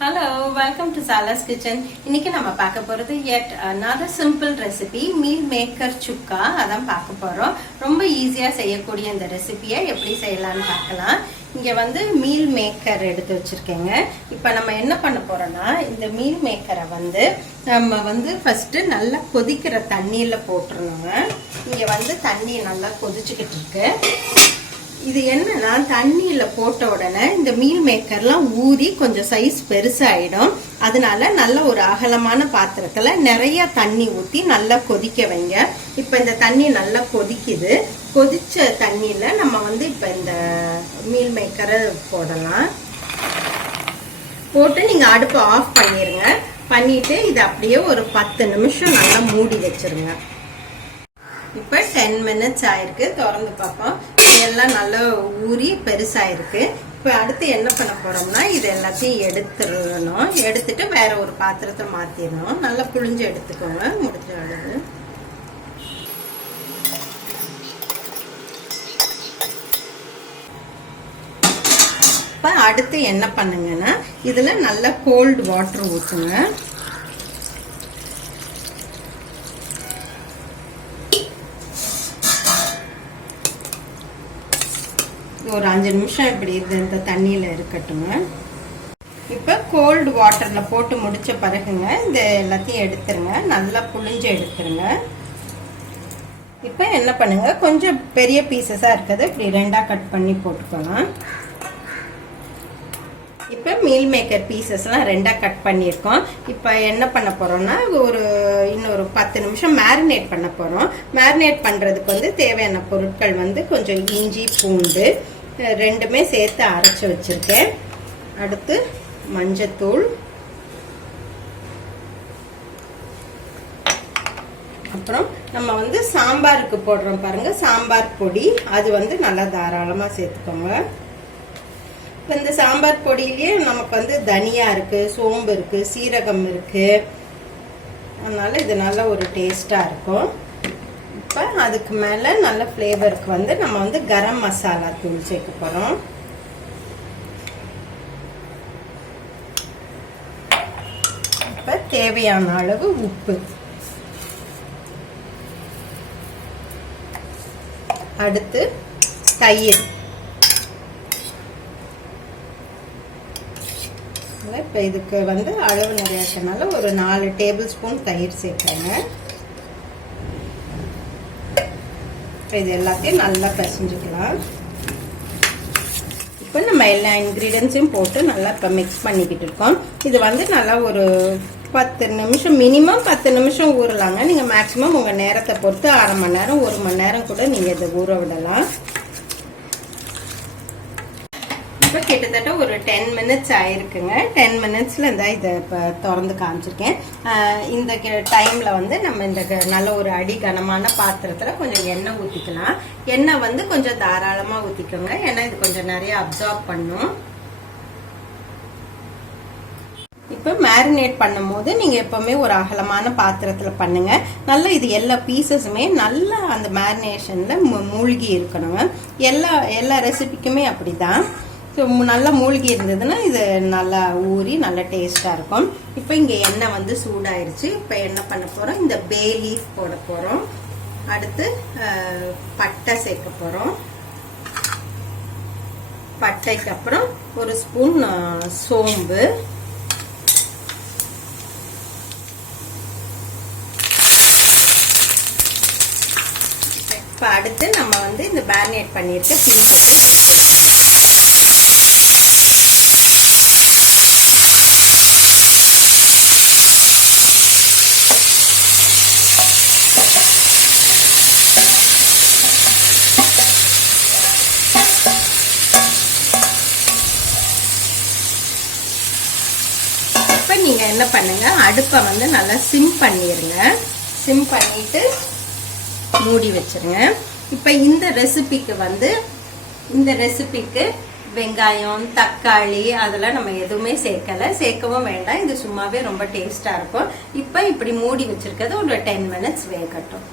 Hello, welcome to Sala's Kitchen. இன்னைக்கு நம்ம பார்க்க போறது yet another simple recipe, meal maker chukka. அதான் பார்க்க போறோம். ரொம்ப ஈஸியா செய்யக்கூடிய இந்த ரெசிபியை எப்படி செய்யலாம்னு பார்க்கலாம். இங்க வந்து மீல் மேக்கர் எடுத்து வச்சிருக்கேங்க. இப்போ நம்ம என்ன பண்ண போறோம்னா இந்த மீல் மேக்கரை வந்து நம்ம வந்து ஃபர்ஸ்ட் நல்லா கொதிக்கிற தண்ணியில போட்டுறணுங்க. இங்க வந்து தண்ணி நல்லா கொதிச்சுக்கிட்டு இருக்கு. இது என்னன்னா தண்ணியில போட்ட உடனே இந்த மீல் மேக்கர்லாம் ஊறி கொஞ்சம் சைஸ் பெருசாயிடும். அதனால நல்ல ஒரு அகலமான பாத்திரத்துல நிறைய தண்ணி ஊத்தி நல்லா கொதிக்க வைங்க. இப்ப இந்த தண்ணி நல்லா கொதிக்குது. கொதிச்ச தண்ணியில நம்ம வந்து இப்ப இந்த மீல் மேக்கரை போடலாம். போட்டு நீங்க அடுப்பை ஆஃப் பண்ணிருங்க. பண்ணிட்டு இது அப்படியே ஒரு 10 நிமிஷம் நல்லா மூடி வச்சிருங்க. இப்ப 10 minutes ஆயிருக்கு. திறந்து பார்ப்போம். இதெல்லாம் நல்லா ஊறி பெருசாயிருக்கு. இப்ப அடுத்து என்ன பண்ண போறோம்னா இது எல்லாத்தையும் எடுத்துடணும். எடுத்துட்டு வேற ஒரு பாத்திரத்தை மாத்திடணும். நல்லா புழிஞ்சு எடுத்துக்கோங்க. முடிஞ்ச அளவு இப்ப அடுத்து என்ன பண்ணுங்கன்னா இதுல நல்ல கோல்டு வாட்டர் ஊத்துங்க. ஒரு 5 நிமிஷம் இப்படி இந்த தண்ணியில இருக்கட்டுங்க. இப்ப கோல்டு வாட்டர்ல போட்டு முடிச்ச பிறகுங்க இந்த எல்லாத்தையும் எடுத்துருங்க. நல்லா புழிஞ்சு எடுத்துருங்க. இப்ப என்ன பண்ணுங்க, கொஞ்சம் பெரிய பீசஸா இருக்குது இப்படி 2ஆ கட் பண்ணி போட்டுக்கலாம். இப்ப மீல் மேக்கர் பீசஸ்லாம் 2ஆ கட் பண்ணியிருக்கோம். இப்ப என்ன பண்ண போறோம்னா இன்னொரு 10 நிமிஷம் மேரினேட் பண்ண போறோம். மேரினேட் பண்றதுக்கு வந்து தேவையான பொருட்கள் வந்து கொஞ்சம் இஞ்சி பூண்டு ரெண்டுமே சேர்த்து அரைச்சு வச்சிருக்கேன். அடுத்து மஞ்சத்தூள், அப்புறம் நம்ம வந்து சாம்பாருக்கு போடுறோம் பாருங்க சாம்பார் பொடி, அது வந்து நல்லா தாராளமா சேர்த்துக்கோங்க. இந்த சாம்பார் பொடியிலேயே நமக்கு வந்து தனியா இருக்கு, சோம்பு இருக்கு, சீரகம் இருக்கு. அதனால இது நல்ல ஒரு டேஸ்டா இருக்கும். இப்ப அதுக்கு மேல நல்ல ஃப்ளேவருக்கு வந்து நம்ம வந்து கரம் மசாலா தூள் சேர்க்க போறோம். இப்ப தேவையான அளவு உப்பு, அடுத்து தயிர். இப்ப இதுக்கு வந்து அளவு நிறைய இருக்கனால ஒரு 4 டேபிள் ஸ்பூன் தயிர் சேர்க்கறேங்க. இது எல்லாத்தையும் நல்லா பிசைஞ்சுக்கலாம். இப்போ நம்ம எல்லா இன்கிரீடியன்ஸையும் போட்டு நல்லா இப்போ மிக்ஸ் பண்ணிக்கிட்டு இருக்கோம். இது வந்து நல்லா ஒரு 10 நிமிஷம், மினிமம் 10 நிமிஷம் ஊறலாங்க. நீங்கள் மேக்ஸிமம் உங்கள் நேரத்தை பொறுத்து 1/2 மணி நேரம் 1 மணி நேரம் கூட நீங்கள் இதை ஊற விடலாம். இப்போ கிட்டத்தட்ட ஒரு 10 minutes ஆயிருக்குங்க. 10 minutesல இதை இப்போ திறந்து காமிச்சிருக்கேன். இந்த டைம்ல வந்து நம்ம இந்த நல்ல ஒரு அடி கனமான பாத்திரத்துல கொஞ்சம் எண்ணெய் ஊத்திக்கலாம். எண்ணெய் வந்து கொஞ்சம் தாராளமா ஊத்திக்கோங்க. ஏன்னா இது கொஞ்சம் நிறைய அப்சார்ப் பண்ணும். இப்போ மேரினேட் பண்ணும் போது நீங்க எப்பவுமே ஒரு அகலமான பாத்திரத்துல பண்ணுங்க. நல்லா இது எல்லா பீசஸுமே நல்லா அந்த மேரினேஷன்ல மூழ்கி இருக்கணுங்க. எல்லா ரெசிபிக்குமே அப்படிதான். நல்லா மூழ்கி இருந்ததுன்னா இது நல்லா ஊறி நல்ல டேஸ்டா இருக்கும். இப்போ இங்க எண்ணெய் வந்து சூடாயிருச்சு. இப்போ என்ன பண்ண போறோம், இந்த பே லீஃப் போட போறோம். அடுத்து பட்டை சேர்க்க போறோம். பட்டைக்கு அப்புறம் ஒரு ஸ்பூன் சோம்பு, இப்போ அடுத்து நம்ம வந்து இந்த மேரினேட் பண்ணியிருக்க பீசஸ் நீங்க என்ன பண்ணுங்க, அடுப்பை வந்து நல்லா சிம் பண்ணிருங்க. சிம் பண்ணிட்டு மூடி வச்சிருங்க. இப்ப இந்த ரெசிபிக்கு வெங்காயம், தக்காளி அதெல்லாம் நம்ம எதுவுமே சேர்க்கவும் வேண்டாம். இது சும்மாவே ரொம்ப டேஸ்டா இருக்கும். இப்ப இப்படி மூடி வச்சிருக்கிறது ஒரு 10 minutes வேகட்டும்.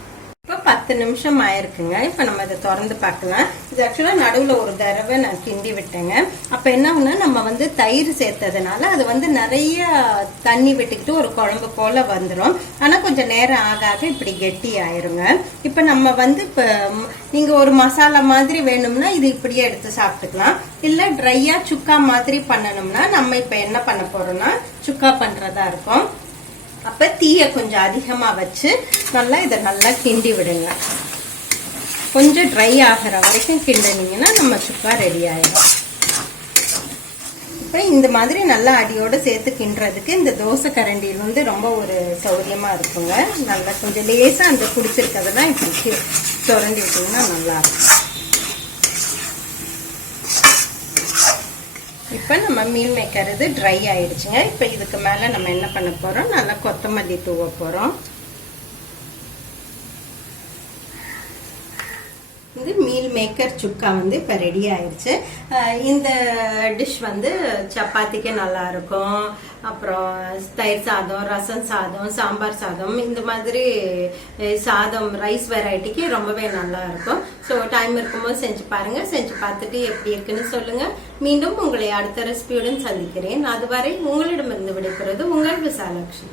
இப்ப 10 10 நிமிஷம் ஆயிருக்குங்க. இப்ப நம்ம இதை திறந்து பார்க்கலாம். இது ஆக்சுவலா நடுவுல ஒரு தடவை நான் கிண்டி விட்டேங்க. அப்ப என்ன ஆகுனா நம்ம வந்து தயிர் சேர்த்ததுனால அது நிறைய தண்ணி விட்டுக்கிட்டு ஒரு குழம்பு போல வந்துடும். ஆனா கொஞ்சம் நேரம் ஆக ஆக இப்படி கெட்டி ஆயிருங்க. இப்ப நம்ம இப்ப நீங்க ஒரு மசாலா மாதிரி வேணும்னா இது இப்படியே எடுத்து சாப்பிட்டுக்கலாம். இல்ல ட்ரையா சுக்கா மாதிரி பண்ணணும்னா நம்ம இப்ப என்ன பண்ண போறோம்னா சுக்கா பண்றதா இருக்கும். அப்ப தீய கொஞ்சம் அதிகமா வச்சு இதை நல்லா கிண்டி விடுங்க. கொஞ்சம் ட்ரை ஆகிற வரைக்கும் கிண்டினீங்கன்னா நம்ம சுக்கா ரெடி ஆயிடும். இப்ப இந்த மாதிரி நல்லா அடியோட சேர்த்து கிண்டுறதுக்கு இந்த தோசை கரண்டியில் ரொம்ப ஒரு சௌரியமா இருக்குங்க. நல்லா கொஞ்சம் லேசா அந்த குடிச்சிருக்கிறதெல்லாம் இப்படி சுரண்டி விட்டீங்கன்னா நல்லா இருக்கும். இப்ப நம்ம மீல் மேக்கர் இது ட்ரை ஆயிடுச்சுங்க. இப்ப இதுக்கு மேல நம்ம என்ன பண்ண போறோம், நல்லா கொத்தமல்லி தூவ போறோம். இது மீல் மேக்கர் சுக்கா இப்ப ரெடி ஆயிடுச்சு. இந்த டிஷ் சப்பாத்திக்கு நல்லா இருக்கும். அப்புறம் தயிர் சாதம், ரசம் சாதம், சாம்பார் சாதம், இந்த மாதிரி சாதம் ரைஸ் வெரைட்டிக்கு ரொம்பவே நல்லா இருக்கும். ஸோ டைம் இருக்கும்போது செஞ்சு பாருங்க. செஞ்சு பார்த்துட்டு எப்படி இருக்குன்னு சொல்லுங்க. மீண்டும் உங்களை அடுத்த ரெசிபியுடன் சந்திக்கிறேன். அதுவரை உங்களிடமிருந்து விடைபெறுவது உங்கள் விசாலாட்சி.